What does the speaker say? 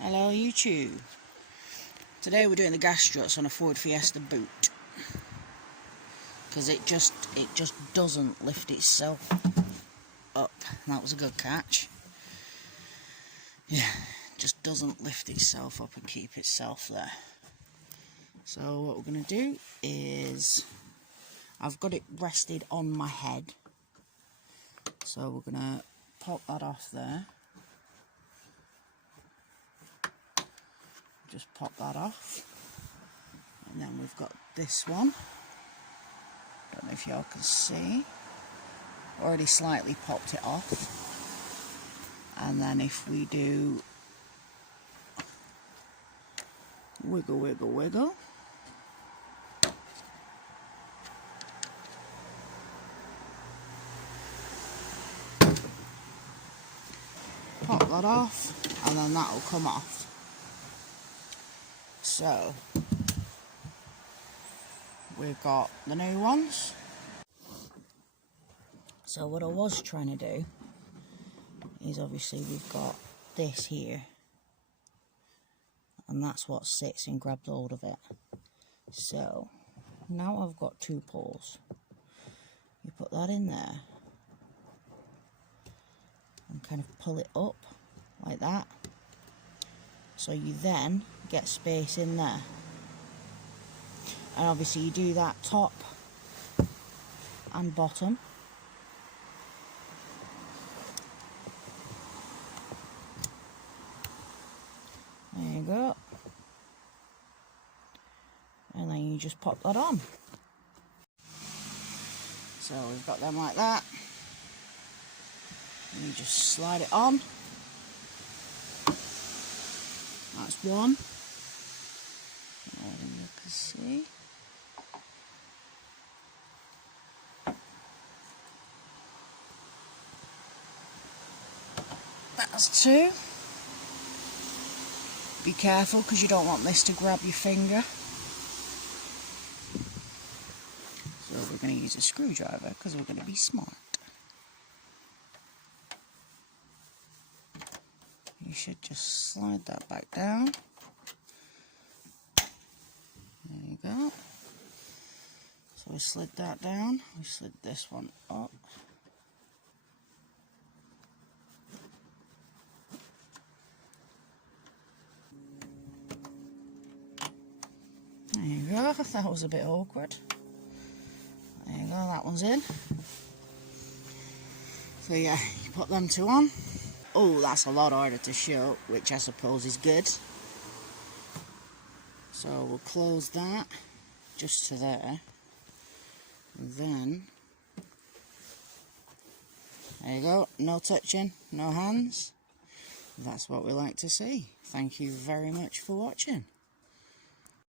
Hello YouTube. Today we're doing the gas struts on a Ford Fiesta boot because it just doesn't lift itself up. That was a good catch. Yeah, it just doesn't lift itself up and keep itself there. So what we're going to do is, I've got it rested on my head, so we're going to pop that off there. Just pop that off, and then we've got this one. Don't know if y'all can see, already slightly popped it off. And then if we do wiggle, wiggle, wiggle, pop that off, and then that will come off. So we've got the new ones. So what I was trying to do is, obviously we've got this here, and that's what sits and grabbed hold of it. So now I've got two poles. You put that in there and kind of pull it up like that, so you then get space in there. And obviously you do that top and bottom. There you go. And then you just pop that on. So we've got them like that. And you just slide it on. That's one. And you can see. That's two. Be careful, because you don't want this to grab your finger. So we're going to use a screwdriver because we're going to be smart. You should just slide that back down. There you go. So we slid that down. We slid this one up. There you go. That was a bit awkward. There you go, that one's in. So yeah, you put them two on. Oh, that's a lot harder to show, which I suppose is good. So we'll close that just to there. And then, there you go, no touching, no hands. That's what we like to see. Thank you very much for watching.